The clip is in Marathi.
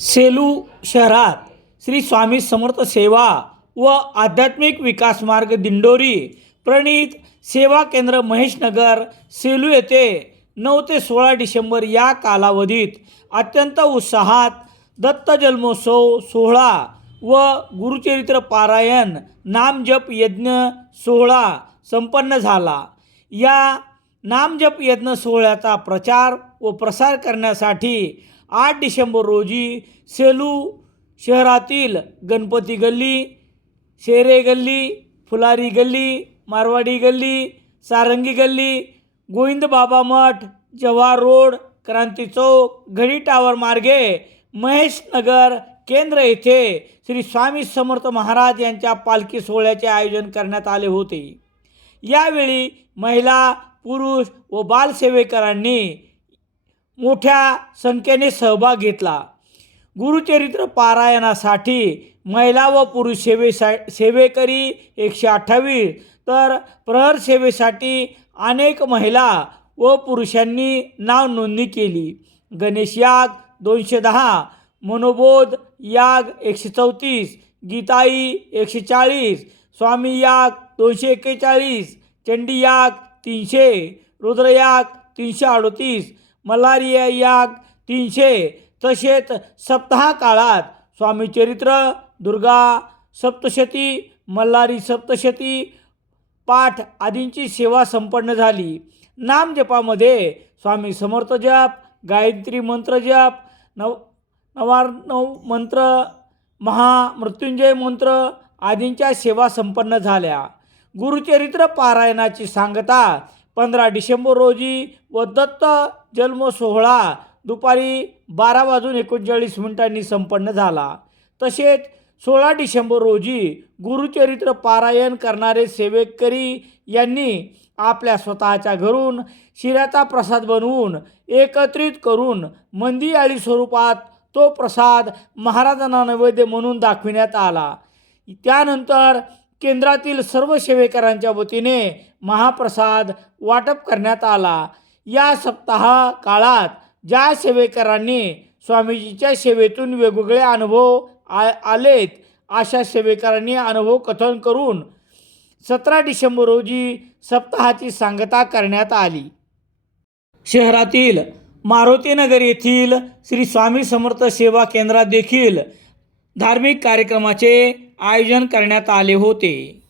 सेलू शहरात श्री स्वामी समर्थ सेवा व आध्यात्मिक विकास मार्ग दिंडोरी प्रणीत सेवा केंद्र महेशनगर सेलू येथे नऊ ते सोळा डिसेंबर या कालावधीत अत्यंत उत्साहात दत्त जन्मोत्सव सोहळा व गुरुचरित्र पारायण नामजप यज्ञ सोहळा संपन्न झाला. या नामजप यज्ञ सोहळ्याचा प्रचार व प्रसार करण्यासाठी आठ डिसेंबर रोजी सेलू शहरातील गणपती गल्ली शेरे गल्ली फुलारी गल्ली मारवाडी गल्ली सारंगी गल्ली गोविंद बाबा मठ जव्हार रोड क्रांती चौक घडी टावर मार्गे महेश नगर केंद्र येथे श्री स्वामी समर्थ महाराज यांच्या पालखी सोहळ्याचे आयोजन करण्यात आले होते. यावेळी महिला पुरुष व बालसेवेकरांनी मोठ्या संख्येने सहभाग घेतला. गुरुचरित्र पारायणासाठी महिला व पुरुष सेवेसा सेवेकरी एकशे अठ्ठावीस तर प्रहर सेवेसाठी अनेक महिला व पुरुषांनी नाव नोंदणी केली. गणेश याग दोनशे दहा मनोबोध याग एकशे चौतीस गीताई एकशे चाळीस स्वामी याग दोनशे एक्केचाळीस चंडी याग तीनशे रुद्रयाग तीनशे अडतीस मलारिया याग तीनशे. तसेच सप्ताह काळात स्वामी चरित्र दुर्गा सप्तशती मल्हारी सप्तशती पाठ आदींची सेवा संपन्न झाली. नामजपामध्ये स्वामी समर्थ जप गायत्री मंत्र जप नव नवार्णव मंत्र महामृत्युंजय मंत्र आदींच्या सेवा संपन्न झाल्या. गुरुचरित्र पारायणाची सांगता पंधरा डिसेंबर रोजी व दत्त जन्म सोहळा दुपारी बारा वाजून एकोणचाळीस मिनिटांनी संपन्न झाला. तसेच सोळा डिसेंबर रोजी गुरुचरित्र पारायण करणारे सेवेकरी यांनी आपल्या स्वतःच्या घरून शिऱ्याचा प्रसाद बनवून एकत्रित करून मंदियाळी स्वरूपात तो प्रसाद महाराजांना नैवेद्य म्हणून दाखविण्यात आला. त्यानंतर केंद्रातील सर्व सेवेकरांच्या वतीने महाप्रसाद वाटप करण्यात आला. या सप्ताह काळात ज्या सेवेकरांनी स्वामीजीच्या सेवेतून वेगवेगळे अनुभव आ आलेत अशा सेवेकरांनी अनुभव कथन करून सतरा डिसेंबर रोजी सप्ताहाची सांगता करण्यात आली. शहरातील मारुतीनगर येथील श्री स्वामी समर्थ सेवा केंद्रात देखील धार्मिक कार्यक्रमाचे आयोजन करण्यात आले होते.